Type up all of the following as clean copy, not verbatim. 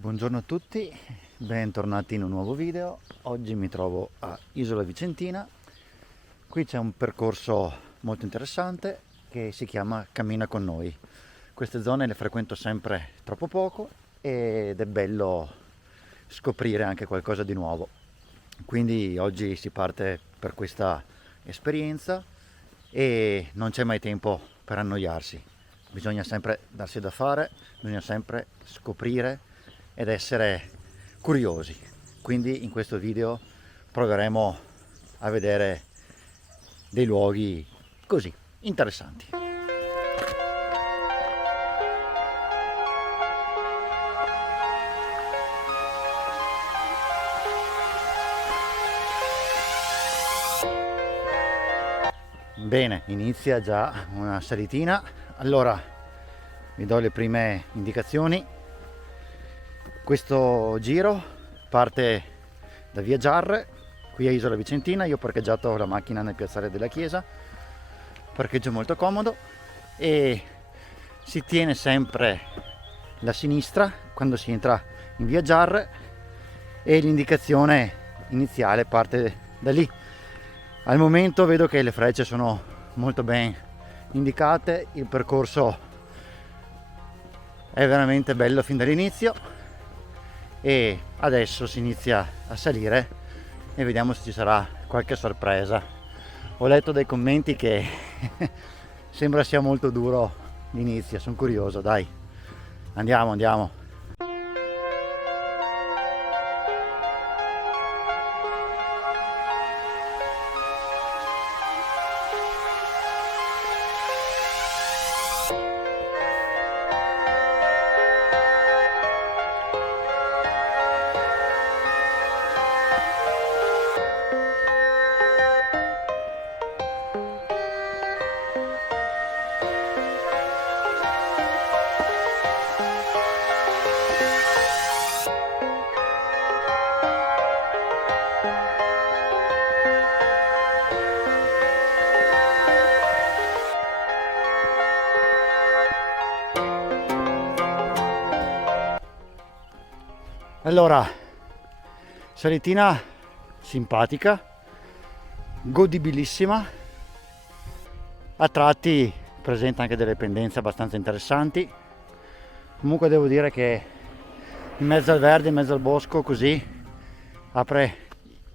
Buongiorno a tutti, bentornati in un nuovo video. Oggi mi trovo a Isola Vicentina. Qui c'è un percorso molto interessante che si chiama Cammina con noi. Queste zone le frequento sempre troppo poco ed è bello scoprire anche qualcosa di nuovo. Quindi oggi si parte per questa esperienza e non c'è mai tempo per annoiarsi. Bisogna sempre darsi da fare, bisogna sempre scoprire ed essere curiosi. Quindi in questo video proveremo a vedere dei luoghi così interessanti. Bene, inizia già una salitina. Allora vi do le prime indicazioni. Questo giro parte da Via Giarre, qui a Isola Vicentina. Io ho parcheggiato la macchina nel piazzale della chiesa, parcheggio molto comodo, e si tiene sempre la sinistra quando si entra in Via Giarre e l'indicazione iniziale parte da lì. Al momento vedo che le frecce sono molto ben indicate, il percorso è veramente bello fin dall'inizio e adesso si inizia a salire e vediamo se ci sarà qualche sorpresa. Ho letto dai commenti che sembra sia molto duro l'inizio, sono curioso, dai, andiamo. Allora, salitina simpatica, godibilissima, a tratti presenta anche delle pendenze abbastanza interessanti. Comunque devo dire che in mezzo al verde, in mezzo al bosco, così apre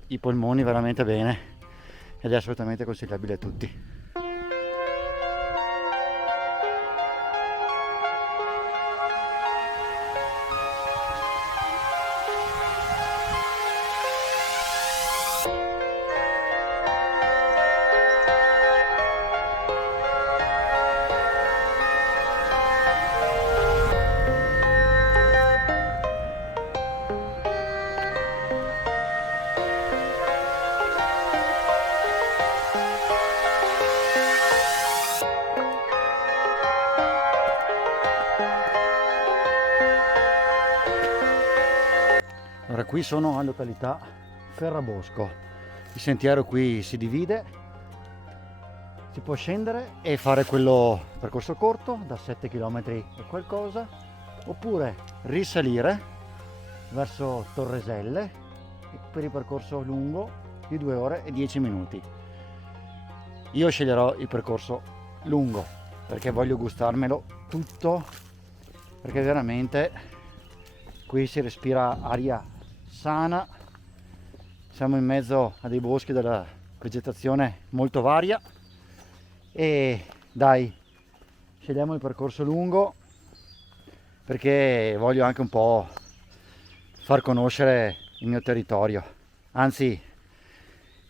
i polmoni veramente bene ed è assolutamente consigliabile a tutti. Allora, qui sono a località Ferrabosco. Il sentiero qui si divide, si può scendere e fare quello percorso corto da 7 km e qualcosa, oppure risalire verso Torreselle per il percorso lungo di 2 ore e 10 minuti. Io sceglierò il percorso lungo perché voglio gustarmelo tutto, perché veramente qui si respira aria sana, siamo in mezzo a dei boschi della vegetazione molto varia e dai, scegliamo il percorso lungo perché voglio anche un po' far conoscere il mio territorio. Anzi,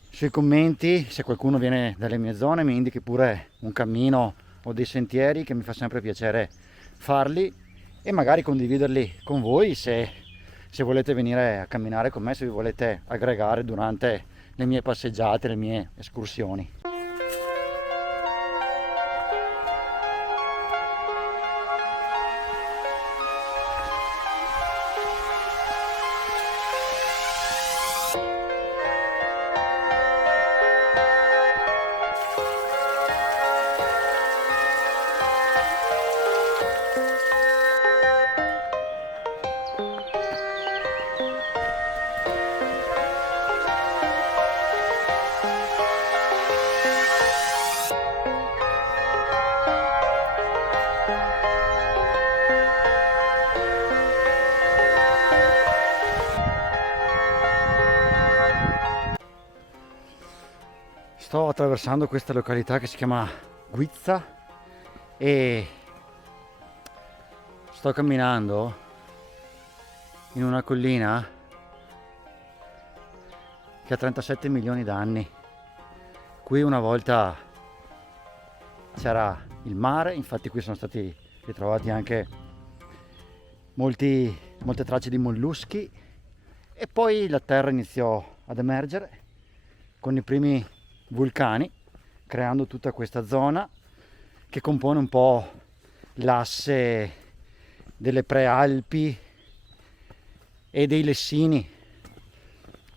sui commenti, se qualcuno viene dalle mie zone, mi indichi pure un cammino o dei sentieri, che mi fa sempre piacere farli e magari condividerli con voi se volete venire a camminare con me, se vi volete aggregare durante le mie passeggiate, le mie escursioni. Sto attraversando questa località che si chiama Guizza e sto camminando in una collina che ha 37 milioni d'anni. Qui una volta c'era il mare, infatti qui sono stati ritrovati anche molte tracce di molluschi, e poi la terra iniziò ad emergere con i primi vulcani, creando tutta questa zona che compone un po' l'asse delle prealpi e dei Lessini.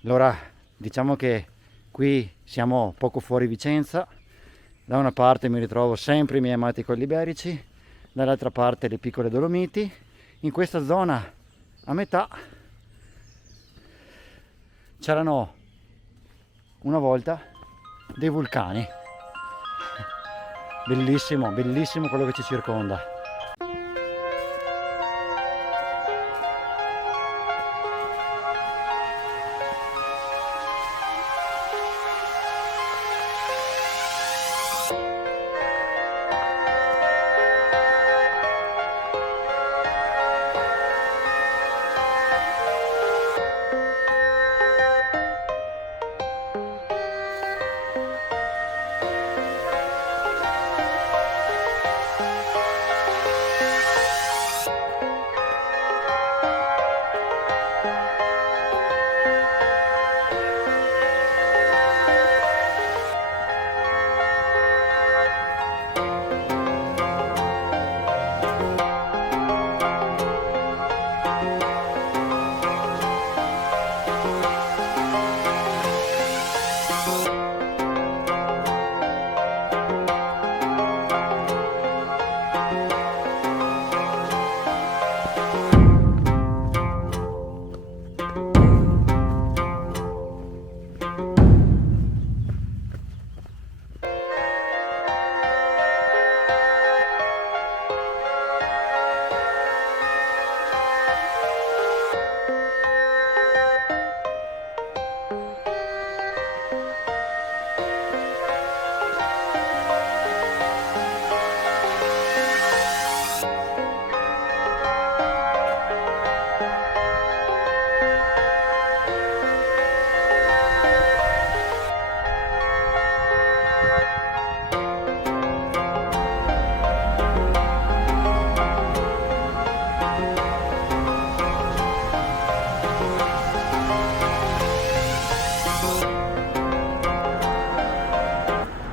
Allora diciamo che qui siamo poco fuori Vicenza. Da una parte mi ritrovo sempre i miei amati Colli Iberici, dall'altra parte le piccole Dolomiti. In questa zona a metà c'erano una volta dei vulcani. Bellissimo, bellissimo quello che ci circonda.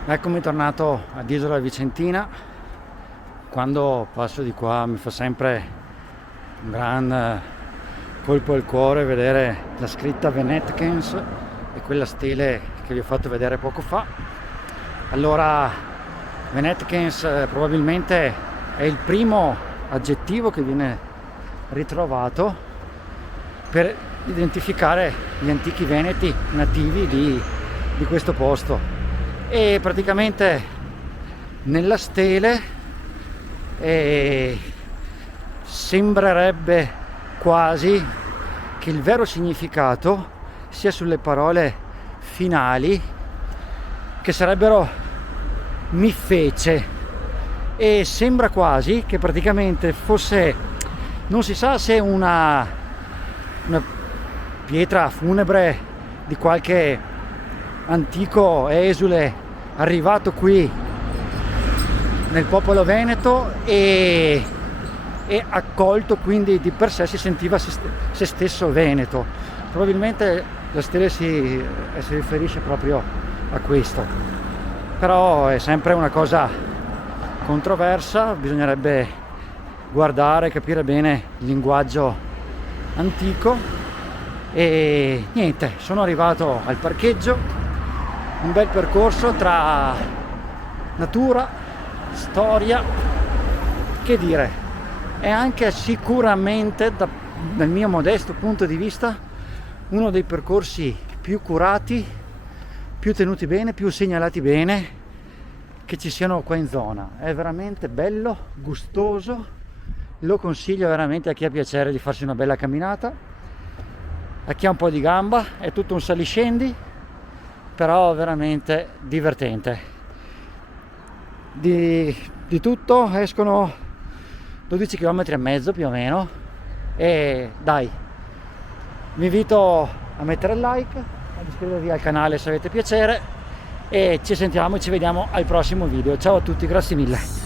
Eccomi tornato ad Isola Vicentina. Quando passo di qua mi fa sempre un gran colpo al cuore vedere la scritta Venetkens e quella stele che vi ho fatto vedere poco fa. Allora, Venetkens probabilmente è il primo aggettivo che viene ritrovato per identificare gli antichi veneti nativi di questo posto. E praticamente nella stele sembrerebbe quasi che il vero significato sia sulle parole finali, che sarebbero mi fece, e sembra quasi che praticamente fosse, non si sa se una pietra funebre di qualche antico esule arrivato qui nel popolo veneto e accolto, quindi di per sé si sentiva se stesso veneto. Probabilmente la stele si riferisce proprio a questo, però è sempre una cosa controversa, bisognerebbe guardare, capire bene il linguaggio antico. E niente, sono arrivato al parcheggio. Un bel percorso tra natura, storia, che dire, è anche sicuramente dal mio modesto punto di vista uno dei percorsi più curati, più tenuti bene, più segnalati bene che ci siano qua in zona. È veramente bello, gustoso, lo consiglio veramente a chi ha piacere di farsi una bella camminata, a chi ha un po' di gamba. È tutto un saliscendi però veramente divertente. Di tutto escono 12 km e mezzo più o meno, e dai, vi invito a mettere il like, ad iscrivervi al canale se avete piacere, e ci sentiamo e ci vediamo al prossimo video. Ciao a tutti, grazie mille.